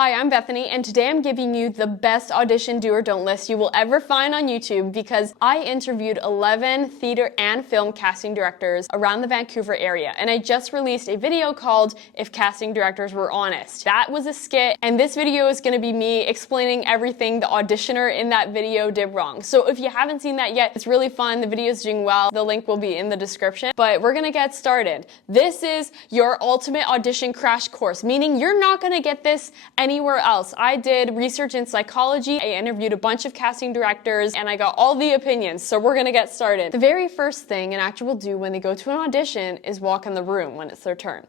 Hi, I'm Bethany, and today I'm giving you the best audition do or don't list you will ever find on YouTube because I interviewed 11 theater and film casting directors around the Vancouver area, and I just released a video called If Casting Directors Were Honest. That was a skit, and this video is going to be me explaining everything the auditioner in that video did wrong. So if you haven't seen that yet, it's really fun. The video is doing well. The link will be in the description, but we're going to get started. This is your ultimate audition crash course, meaning you're not going to get this anywhere else. I did research in psychology, I interviewed a bunch of casting directors, and I got all the opinions, so we're gonna get started. The very first thing an actor will do when they go to an audition is walk in the room when it's their turn.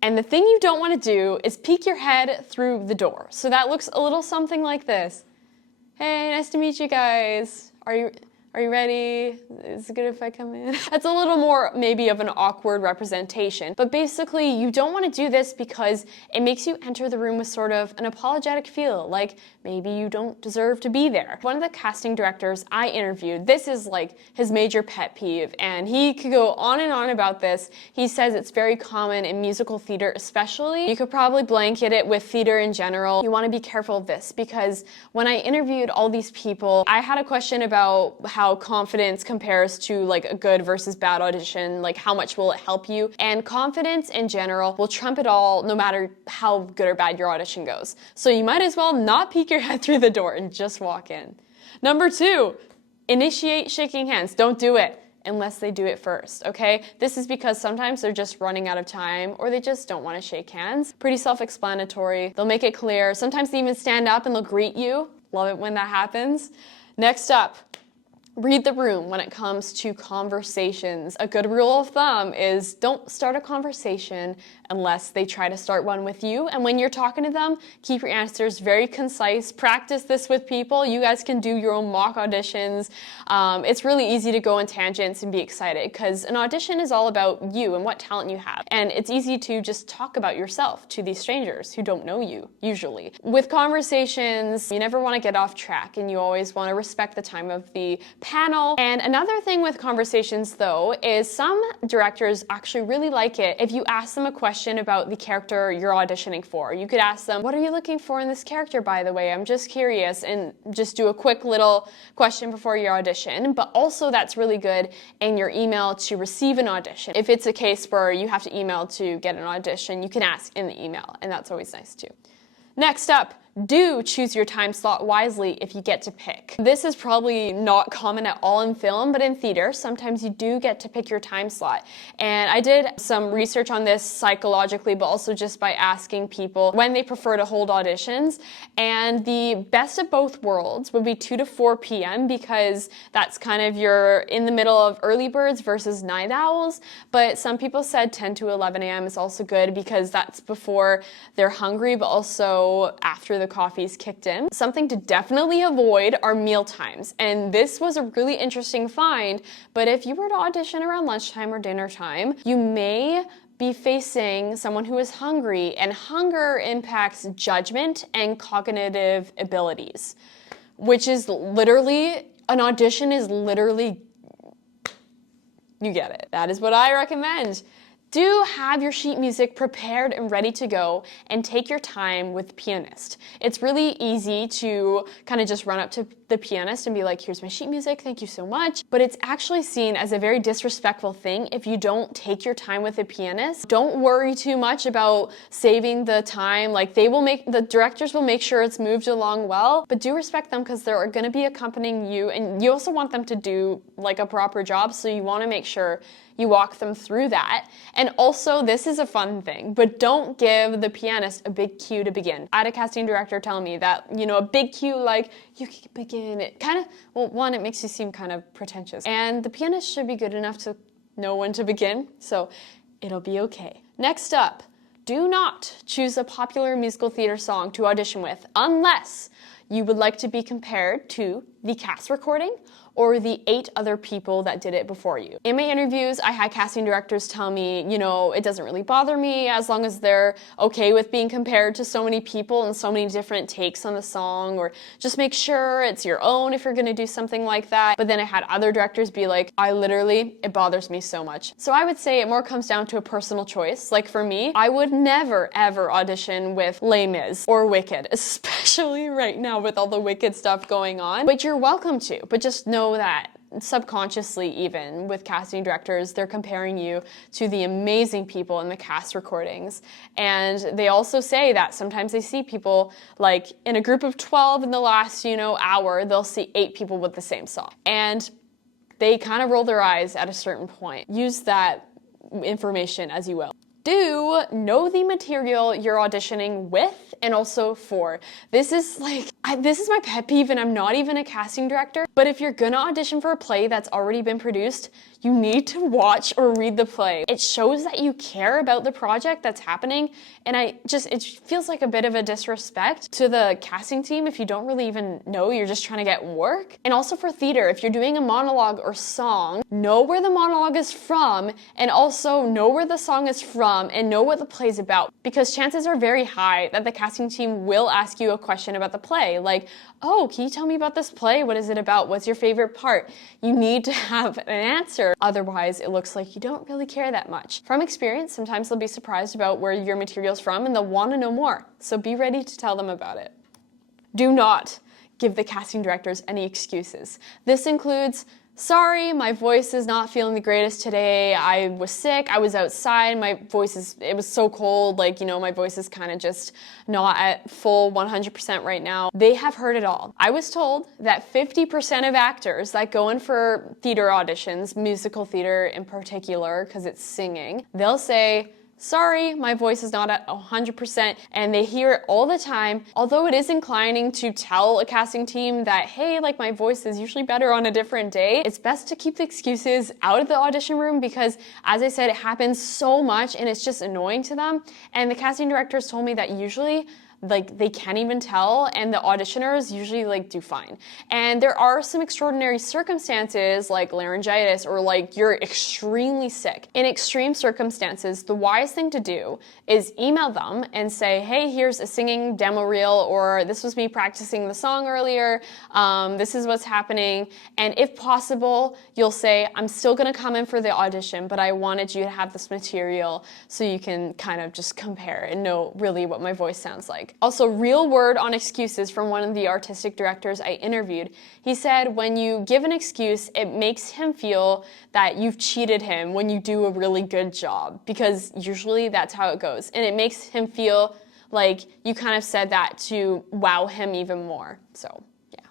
And the thing you don't want to do is peek your head through the door. So that looks a little something like this. Hey, nice to meet you guys. Are you ready? Is it good if I come in? That's a little more maybe of an awkward representation, but basically you don't want to do this because it makes you enter the room with sort of an apologetic feel, like maybe you don't deserve to be there. One of the casting directors I interviewed, this is like his major pet peeve, and he could go on and on about this. He says it's very common in musical theater especially. You could probably blanket it with theater in general. You want to be careful of this because when I interviewed all these people, I had a question about how confidence compares to like a good versus bad audition, like how much will it help you? And confidence in general will trump it all no matter how good or bad your audition goes. So you might as well not peek your head through the door and just walk in. Number 2, initiate shaking hands. Don't do it unless they do it first, okay? This is because sometimes they're just running out of time or they just don't want to shake hands. Pretty self-explanatory. They'll make it clear. Sometimes they even stand up and they'll greet you. Love it when that happens. Next up, read the room when it comes to conversations. A good rule of thumb is don't start a conversation unless they try to start one with you. And when you're talking to them, keep your answers very concise. Practice this with people. You guys can do your own mock auditions. It's really easy to go on tangents and be excited because an audition is all about you and what talent you have. And it's easy to just talk about yourself to these strangers who don't know you, usually. With conversations, you never want to get off track and you always want to respect the time of the panel. And another thing with conversations though is some directors actually really like it if you ask them a question about the character you're auditioning for. You could ask them, what are you looking for in this character, by the way? I'm just curious, and just do a quick little question before your audition. But also that's really good in your email to receive an audition. If it's a case where you have to email to get an audition, you can ask in the email, and that's always nice too. Next up, do choose your time slot wisely if you get to pick. This is probably not common at all in film, but in theater, sometimes you do get to pick your time slot. And I did some research on this psychologically, but also just by asking people when they prefer to hold auditions. And the best of both worlds would be 2 to 4 p.m. because that's kind of your in the middle of early birds versus night owls. But some people said 10 to 11 a.m. is also good because that's before they're hungry, but also after the coffee's kicked in. Something to definitely avoid are meal times. And this was a really interesting find, but if you were to audition around lunchtime or dinner time, you may be facing someone who is hungry, and hunger impacts judgment and cognitive abilities, which is literally, an audition is literally, you get it. That is what I recommend. Do have your sheet music prepared and ready to go and take your time with the pianist. It's really easy to kind of just run up to the pianist and be like, here's my sheet music, thank you so much. But it's actually seen as a very disrespectful thing if you don't take your time with the pianist. Don't worry too much about saving the time. Like the directors will make sure it's moved along well, but do respect them because they're going to be accompanying you, and you also want them to do like a proper job, so you want to make sure you walk them through that. And also, this is a fun thing, but don't give the pianist a big cue to begin. I had a casting director tell me that, a big cue like, you can begin, it kind of, well, one, it makes you seem kind of pretentious. And the pianist should be good enough to know when to begin, so it'll be okay. Next up, do not choose a popular musical theater song to audition with unless you would like to be compared to the cast recording or the 8 other people that did it before you. In my interviews, I had casting directors tell me, you know, it doesn't really bother me as long as they're okay with being compared to so many people and so many different takes on the song, or just make sure it's your own if you're gonna do something like that. But then I had other directors be like, it bothers me so much. So I would say it more comes down to a personal choice. Like for me, I would never ever audition with Les Mis or Wicked, especially right now with all the Wicked stuff going on. But you're welcome to, but just know that subconsciously, even with casting directors, they're comparing you to the amazing people in the cast recordings. And they also say that sometimes they see people, like in a group of 12 in the last, hour, they'll see 8 people with the same song. And they kind of roll their eyes at a certain point. Use that information as you will. Do know the material you're auditioning with and also for. This is my pet peeve, and I'm not even a casting director, but if you're gonna audition for a play that's already been produced, you need to watch or read the play. It shows that you care about the project that's happening, and it feels like a bit of a disrespect to the casting team if you don't really even know, you're just trying to get work. And also for theater, if you're doing a monologue or song, know where the monologue is from, and also know where the song is from, and know what the play's about, because chances are very high that the casting team will ask you a question about the play, like, oh, can you tell me about this play? What is it about? What's your favorite part? You need to have an answer. Otherwise, it looks like you don't really care that much. From experience, sometimes they'll be surprised about where your material's from and they'll want to know more. So be ready to tell them about it. Do not give the casting directors any excuses. This includes, sorry, my voice is not feeling the greatest today. I was sick, I was outside, it was so cold, my voice is kind of just not at full 100% right now. They have heard it all. I was told that 50% of actors that go in for theater auditions, musical theater in particular, because it's singing, they'll say, sorry, my voice is not at 100%, and they hear it all the time. Although it is inclining to tell a casting team that, hey, my voice is usually better on a different day, it's best to keep the excuses out of the audition room because, as I said, it happens so much and it's just annoying to them. And the casting directors told me that usually they can't even tell, and the auditioners usually do fine. And there are some extraordinary circumstances like laryngitis or you're extremely sick. In extreme circumstances, the wise thing to do is email them and say, hey, here's a singing demo reel, or this was me practicing the song earlier, this is what's happening. And if possible, you'll say, I'm still gonna come in for the audition, but I wanted you to have this material so you can kind of just compare and know really what my voice sounds like. Also, real word on excuses from one of the artistic directors I interviewed. He said when you give an excuse, it makes him feel that you've cheated him when you do a really good job, because usually that's how it goes. And it makes him feel like you kind of said that to wow him even more. So, yeah.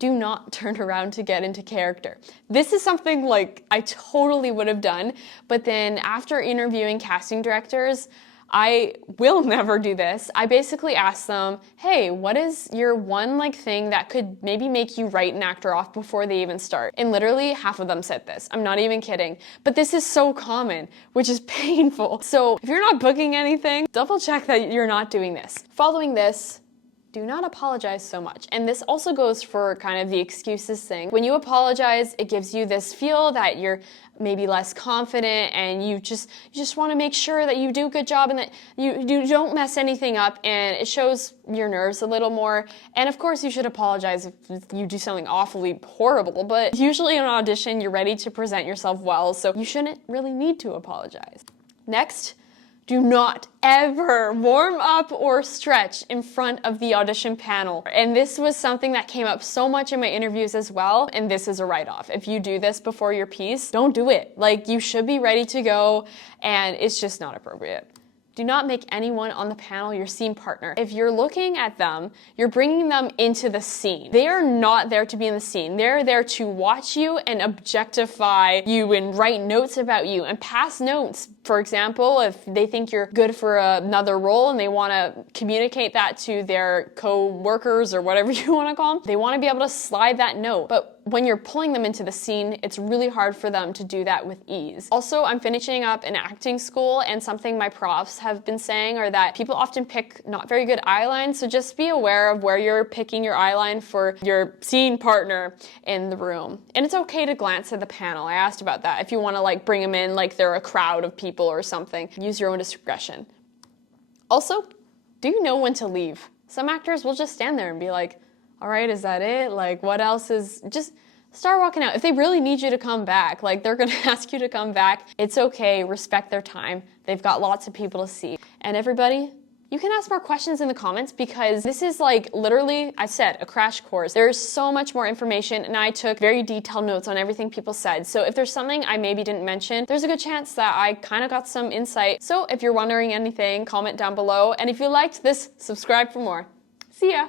Do not turn around to get into character. This is something I totally would have done, but then after interviewing casting directors, I will never do this. I basically asked them, hey, what is your one thing that could maybe make you write an actor off before they even start? And literally half of them said this. I'm not even kidding. But this is so common, which is painful. So if you're not booking anything, double check that you're not doing this. Following this, do not apologize so much. And this also goes for kind of the excuses thing. When you apologize, it gives you this feel that you're maybe less confident, and you just want to make sure that you do a good job and that you don't mess anything up, and it shows your nerves a little more. And of course you should apologize if you do something awfully horrible, but usually in an audition you're ready to present yourself well, so you shouldn't really need to apologize. Next, do not ever warm up or stretch in front of the audition panel. And this was something that came up so much in my interviews as well, and this is a write-off. If you do this before your piece, don't do it. You should be ready to go, and it's just not appropriate. Do not make anyone on the panel your scene partner. If you're looking at them, you're bringing them into the scene. They are not there to be in the scene. They're there to watch you and objectify you and write notes about you and pass notes For example, if they think you're good for another role and they want to communicate that to their co-workers or whatever you want to call them, they want to be able to slide that note. But when you're pulling them into the scene, it's really hard for them to do that with ease. Also, I'm finishing up an acting school, and something my profs have been saying are that people often pick not very good eyelines, so just be aware of where you're picking your eyeline for your scene partner in the room. And it's okay to glance at the panel. I asked about that. If you want to like bring them in like they're a crowd of people or something, use your own discretion. Also, do you know when to leave? Some actors will just stand there and be like, all right, is that it? Like, what else is, just start walking out. If they really need you to come back, like they're gonna ask you to come back, it's okay, respect their time. They've got lots of people to see. And everybody, you can ask more questions in the comments because this is like literally, I said, a crash course. There's so much more information and I took very detailed notes on everything people said. So if there's something I maybe didn't mention, there's a good chance that I kind of got some insight. So if you're wondering anything, comment down below. And if you liked this, subscribe for more. See ya.